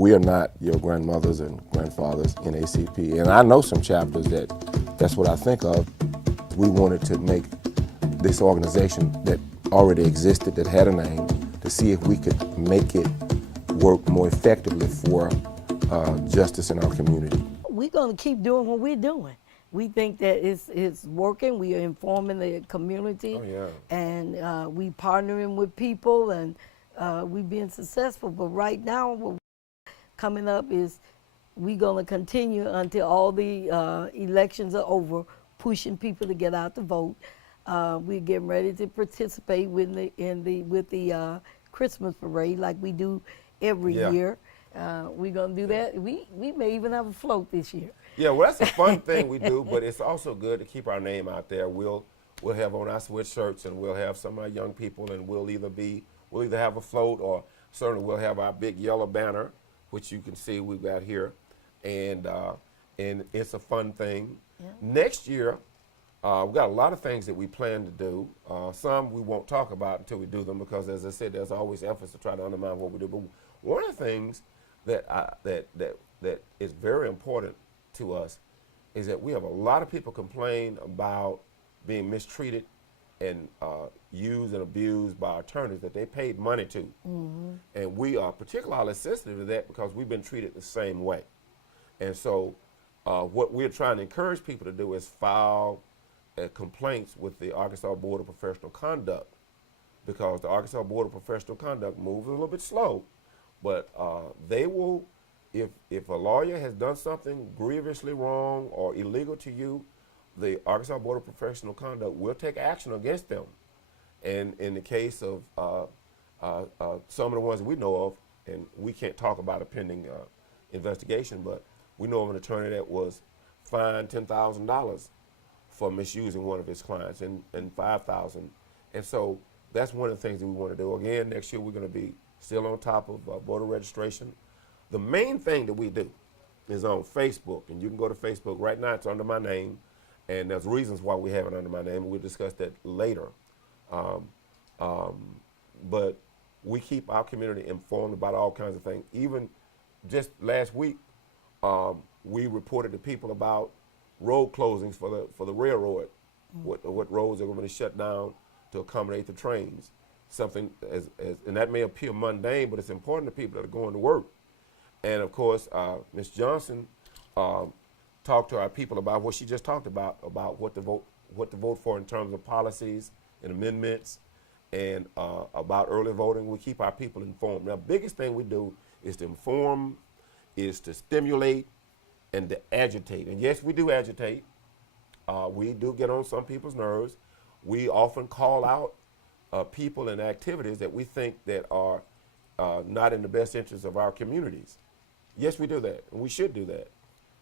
we are not your grandmothers and grandfathers in ACP. And I know some chapters that's what I think of. We wanted to make this organization that already existed, that had a name, to see if we could make it work more effectively for justice in our community. We're going to keep doing what we're doing. We think that it's working. We are informing the community, and we partnering with people, and we've been successful. But right now, what coming up is we're going to continue until all the elections are over, pushing people to get out to vote. We're getting ready to participate with the Christmas parade like we do every year. We're going to do that. We may even have a float this year. Yeah, well, that's a fun thing we do, but it's also good to keep our name out there. We'll have on our sweatshirts, and we'll have some of our young people, and we'll either have a float, or certainly we'll have our big yellow banner, which you can see we've got here, and it's a fun thing. Yeah. Next year, we've got a lot of things that we plan to do. Some we won't talk about until we do them, because, as I said, there's always efforts to try to undermine what we do. But one of the things that is very important to us is that we have a lot of people complain about being mistreated and used and abused by attorneys that they paid money to. Mm-hmm. And we are particularly sensitive to that because we've been treated the same way. And so what we're trying to encourage people to do is file complaints with the Arkansas Board of Professional Conduct, because the Arkansas Board of Professional Conduct moves a little bit slow, but they will, if a lawyer has done something grievously wrong or illegal to you, the Arkansas Board of Professional Conduct will take action against them. And in the case of some of the ones that we know of, and we can't talk about a pending investigation, but we know of an attorney that was fined $10,000 for misusing one of his clients, and $5,000. And so that's one of the things that we want to do. Again, next year we're going to be still on top of voter registration. The main thing that we do is on Facebook, and you can go to Facebook right now. It's under my name, and there's reasons why we have it under my name, and we'll discuss that later. But we keep our community informed about all kinds of things. Even just last week, we reported to people about road closings for the railroad, what roads are going to be shut down to accommodate the trains. Something and that may appear mundane, but it's important to people that are going to work. And of course, Ms. Johnson talked to our people about what she just talked about what to vote for in terms of policies and amendments, and about early voting. We keep our people informed. Now, the biggest thing we do is to inform, is to stimulate, and to agitate. And yes, we do agitate. We do get on some people's nerves. We often call out people and activities that we think that are not in the best interest of our communities. Yes, we do that, and we should do that.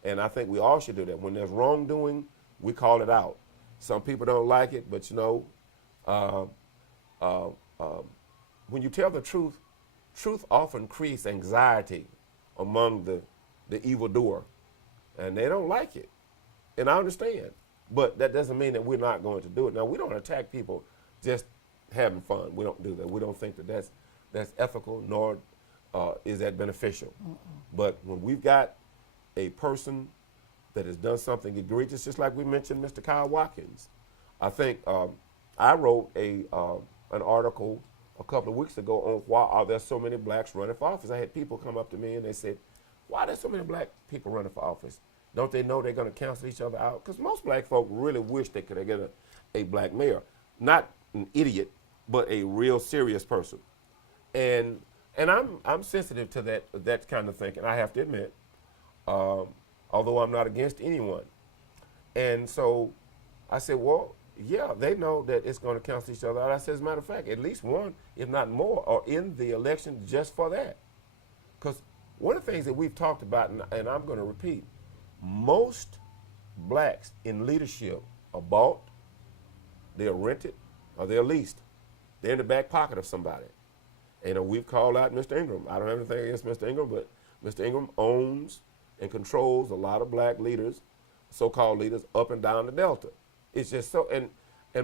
And I think we all should do that. When there's wrongdoing, we call it out. Some people don't like it, but you know, when you tell the truth, truth often creates anxiety among the evildoer, and they don't like it. And I understand, but that doesn't mean that we're not going to do it. Now, we don't attack people just having fun. We don't do that. We don't think that that's ethical, nor is that beneficial. But when we've got a person that has done something egregious, just like we mentioned Mr. Kyle Watkins, I think I wrote an article a couple of weeks ago on why are there so many blacks running for office. I had people come up to me and they said, why are there so many black people running for office? Don't they know they're going to cancel each other out? Because most black folk really wish they could get a black mayor. Not an idiot, but a real serious person. And I'm sensitive to that kind of thinking, I have to admit, although I'm not against anyone. And so I said, well, yeah, they know that it's going to cancel each other out. I said, as a matter of fact, at least one, if not more, are in the election just for that. Because one of the things that we've talked about, and I'm going to repeat, most blacks in leadership are bought, they're rented, or they're leased. They're in the back pocket of somebody. And we've called out Mr. Ingram. I don't have anything against Mr. Ingram, but Mr. Ingram owns and controls a lot of black leaders, so-called leaders, up and down the Delta. It's just so, and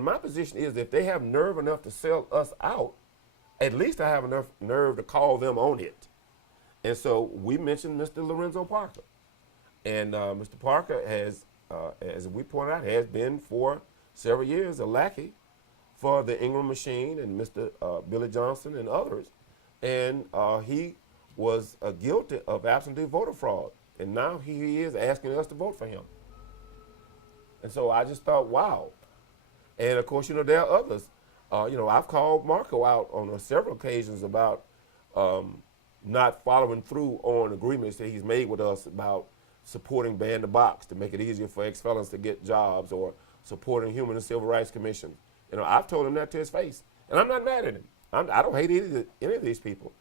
my position is if they have nerve enough to sell us out, at least I have enough nerve to call them on it. And so we mentioned Mr. Lorenzo Parker. And Mr. Parker has, as we pointed out, has been for several years a lackey for the Ingram Machine and Mr. Billy Johnson and others. And he was guilty of absentee voter fraud. And now he is asking us to vote for him. And so I just thought, wow. And of course, there are others. I've called Marco out on several occasions about not following through on agreements that he's made with us about supporting Ban the Box to make it easier for ex-felons to get jobs, or supporting Human and Civil Rights Commission. I've told him that to his face, and I'm not mad at him. I don't hate any of these people.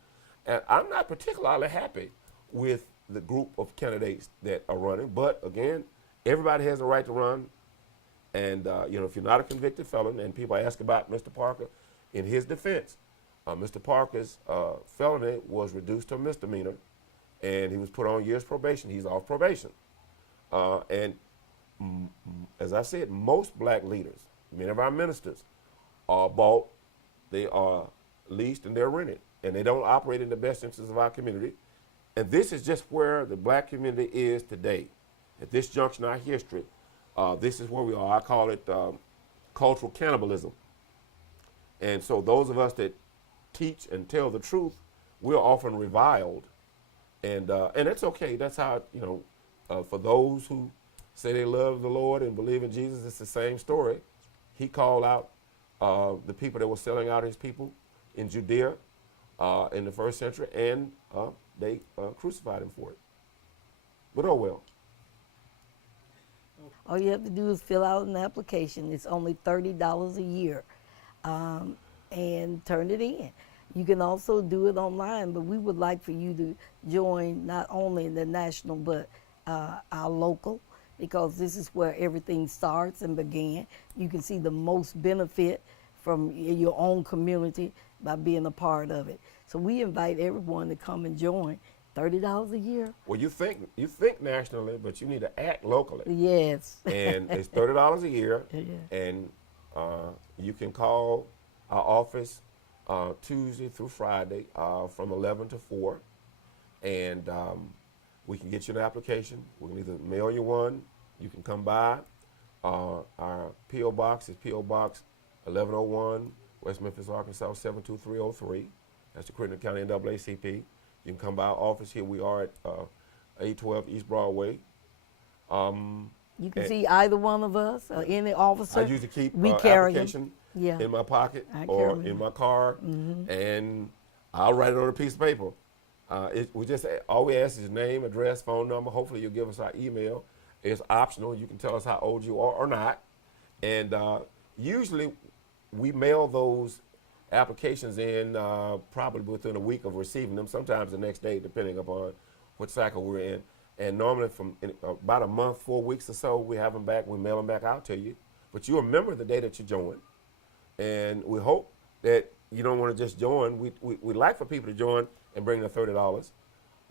And I'm not particularly happy with the group of candidates that are running, but again, everybody has a right to run. And, if you're not a convicted felon, and people ask about Mr. Parker, in his defense, Mr. Parker's felony was reduced to a misdemeanor, and he was put on years probation. He's off probation. As I said, most black leaders, many of our ministers, are bought, they are leased, and they're rented. And they don't operate in the best interests of our community. And this is just where the black community is today. At this junction in our history, this is where we are. I call it cultural cannibalism. And so those of us that teach and tell the truth, we're often reviled. And it's okay. That's how, for those who say they love the Lord and believe in Jesus, it's the same story. He called out the people that were selling out his people in Judea in the first century, and they crucified him for it. But oh well. All you have to do is fill out an application. It's only $30 a year, and turn it in. You can also do it online, but we would like for you to join not only the national but our local, because this is where everything starts and began. You can see the most benefit from your own community by being a part of it. So we invite everyone to come and join. $30 a year. Well, you think nationally, but you need to act locally. Yes. And it's $30 a year, Yeah. and you can call our office Tuesday through Friday from 11 to 4, and we can get you an application. We can either mail you one, you can come by. Our P.O. Box is P.O. Box 1101, West Memphis, Arkansas 72303. That's the Crittenden County NAACP. You can come by our office here. We are at 812 East Broadway. You can see either one of us or any officer. I usually keep application in my pocket or in my car, and I'll write it on a piece of paper. All we ask is your name, address, phone number. Hopefully you'll give us our email. It's optional. You can tell us how old you are or not. And usually we mail those applications in probably within a week of receiving them, sometimes the next day, depending upon what cycle we're in. And normally from about a month, 4 weeks or so, we have them back, we mail them back out to you. But you remember the day that you join. And we hope that you don't want to just join. We like for people to join and bring their $30,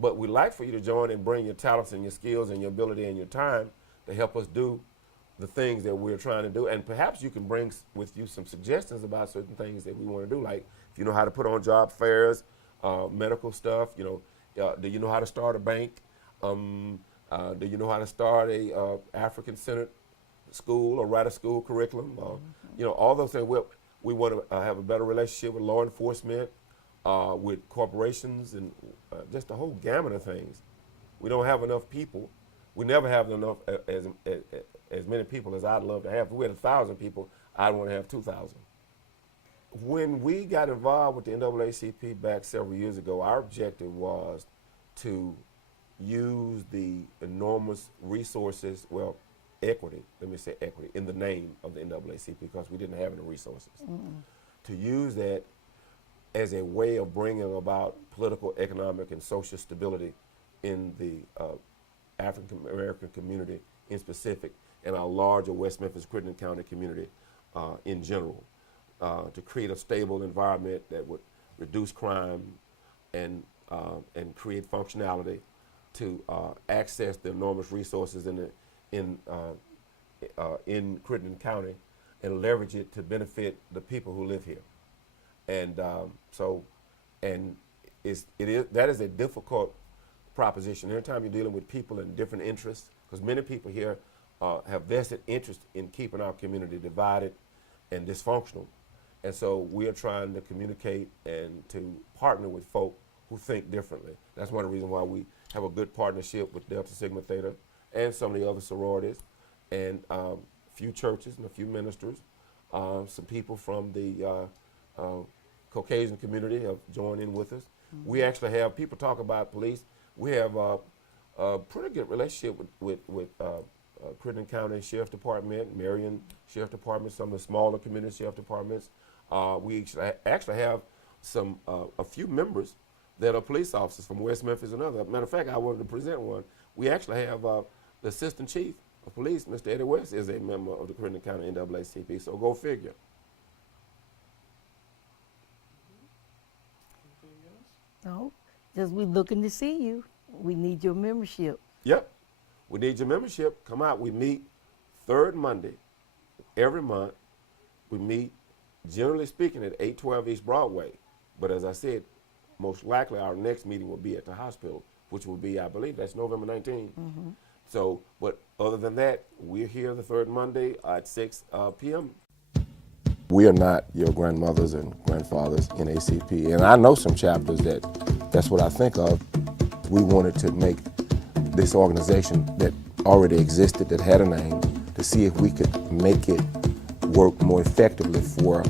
but we like for you to join and bring your talents and your skills and your ability and your time to help us do the things that we're trying to do. And perhaps you can bring with you some suggestions about certain things that we want to do, like if you know how to put on job fairs, medical stuff, do you know how to start a bank? Do you know how to start a African-centered school or write a school curriculum? All those things. We want to have a better relationship with law enforcement, with corporations, and just a whole gamut of things. We don't have enough people. We never have enough as many people as I'd love to have. If we had 1,000 people, I'd want to have 2,000. When we got involved with the NAACP back several years ago, our objective was to use the enormous resources, equity, let me say equity, in the name of the NAACP, because we didn't have any resources. To use that as a way of bringing about political, economic, and social stability in the African American community in specific, and our larger West Memphis Crittenden County community in general, to create a stable environment that would reduce crime and create functionality, to access the enormous resources in Crittenden County and leverage it to benefit the people who live here. And that is a difficult proposition. Anytime you're dealing with people and different interests, because many people here have vested interest in keeping our community divided and dysfunctional. And so we are trying to communicate and to partner with folk who think differently. That's one of the reasons why we have a good partnership with Delta Sigma Theta and some of the other sororities, and a few churches and a few ministers. Some people from the Caucasian community have joined in with us. Mm-hmm. We actually have, people talk about police, we have a pretty good relationship with Crittenden County Sheriff Department, Marion Sheriff Department, some of the smaller community sheriff departments. We actually have a few members that are police officers from West Memphis and others. Matter of fact, I wanted to present one. We actually have the Assistant Chief of Police, Mr. Eddie West, is a member of the Crittenden County NAACP, so go figure. No, just we looking to see you. We need your membership. Yep, we need your membership. Come out. We meet third Monday every month. We meet, generally speaking, at 812 East Broadway. But as I said, most likely our next meeting will be at the hospital, which will be, I believe, that's November 19th. Mm-hmm. So, but other than that, we're here the third Monday at 6 p.m. We are not your grandmothers and grandfathers in NAACP, and I know some chapters that's what I think of. We wanted to make this organization that already existed, that had a name, to see if we could make it work more effectively for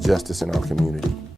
justice in our community.